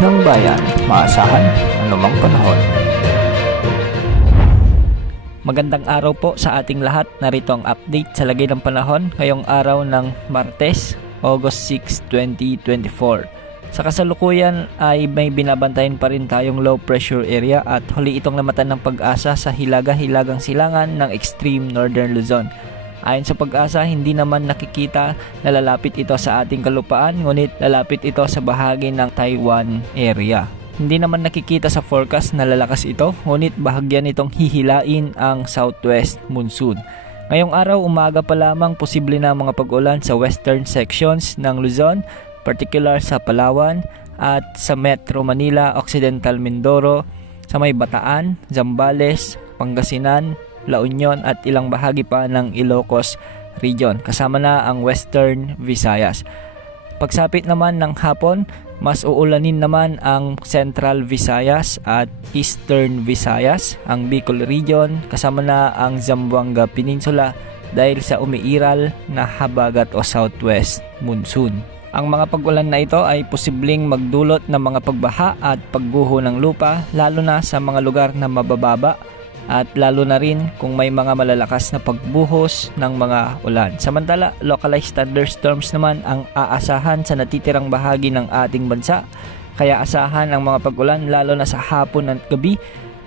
ng bayan, maasahan anumang panahon. Magandang araw po sa ating lahat. Narito ang update sa lagay ng panahon ngayong araw ng Martes, August 6, 2024. Sa kasalukuyan ay may binabantayan pa rin tayong low pressure area at huli itong namatan ng Pag-asa sa hilaga-hilagang silangan ng extreme northern Luzon. Ayon sa Pag-asa, hindi naman nakikita na lalapit ito sa ating kalupaan, ngunit lalapit ito sa bahagi ng Taiwan area. Hindi naman nakikita sa forecast na lalakas ito, ngunit bahagyan itong hihilain ang southwest monsoon. Ngayong araw, umaga pa lamang posible na mga pag-ulan sa western sections ng Luzon, particular sa Palawan at sa Metro Manila, Occidental Mindoro, sa may Bataan, Zambales, Pangasinan, La Union at ilang bahagi pa ng Ilocos Region, kasama na ang Western Visayas. Pagsapit naman ng hapon, mas uulanin naman ang Central Visayas at Eastern Visayas, ang Bicol Region, kasama na ang Zamboanga Peninsula dahil sa umiiral na habagat o southwest monsoon. Ang mga pag-ulan na ito ay posibleng magdulot ng mga pagbaha at pagguho ng lupa, lalo na sa mga lugar na mabababa at lalo na rin kung may mga malalakas na pagbuhos ng mga ulan. Samantala, localized thunderstorms naman ang aasahan sa natitirang bahagi ng ating bansa. Kaya asahan ang mga pag-ulan lalo na sa hapon at gabi.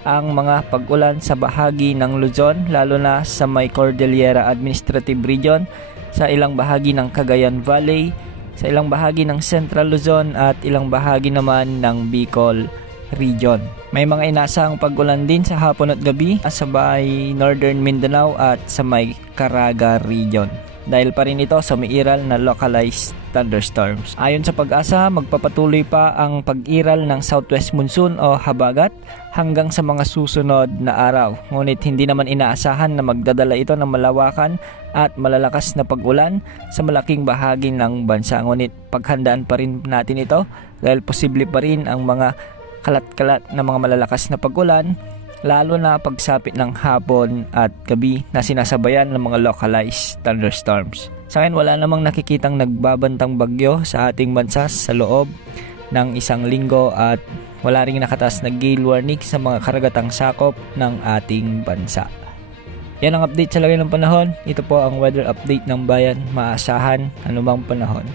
Ang mga pag-ulan sa bahagi ng Luzon, lalo na sa may Cordillera Administrative Region, sa ilang bahagi ng Cagayan Valley, sa ilang bahagi ng Central Luzon at ilang bahagi naman ng Bicol Region. May mga inaasahang pag-ulan din sa hapon at gabi sa may Northern Mindanao at sa may Caraga Region. Dahil pa rin ito sa umiiral na localized thunderstorms. Ayon sa Pag-asa, magpapatuloy pa ang pag-iral ng southwest monsoon o habagat hanggang sa mga susunod na araw. Ngunit hindi naman inaasahan na magdadala ito ng malawakan at malalakas na pag-ulan sa malaking bahagi ng bansa. Ngunit paghandaan pa rin natin ito dahil posible pa rin ang mga kalat-kalat na mga malalakas na pag-ulan, lalo na pagsapit ng hapon at gabi na sinasabayan ng mga localized thunderstorms. Sa akin, wala namang nakikitang nagbabantang bagyo sa ating bansa sa loob ng isang linggo at wala ring nakataas na gale warning sa mga karagatang sakop ng ating bansa. Yan ang update sa lagay ng panahon. Ito po ang weather update ng bayan, maasahan anumang panahon.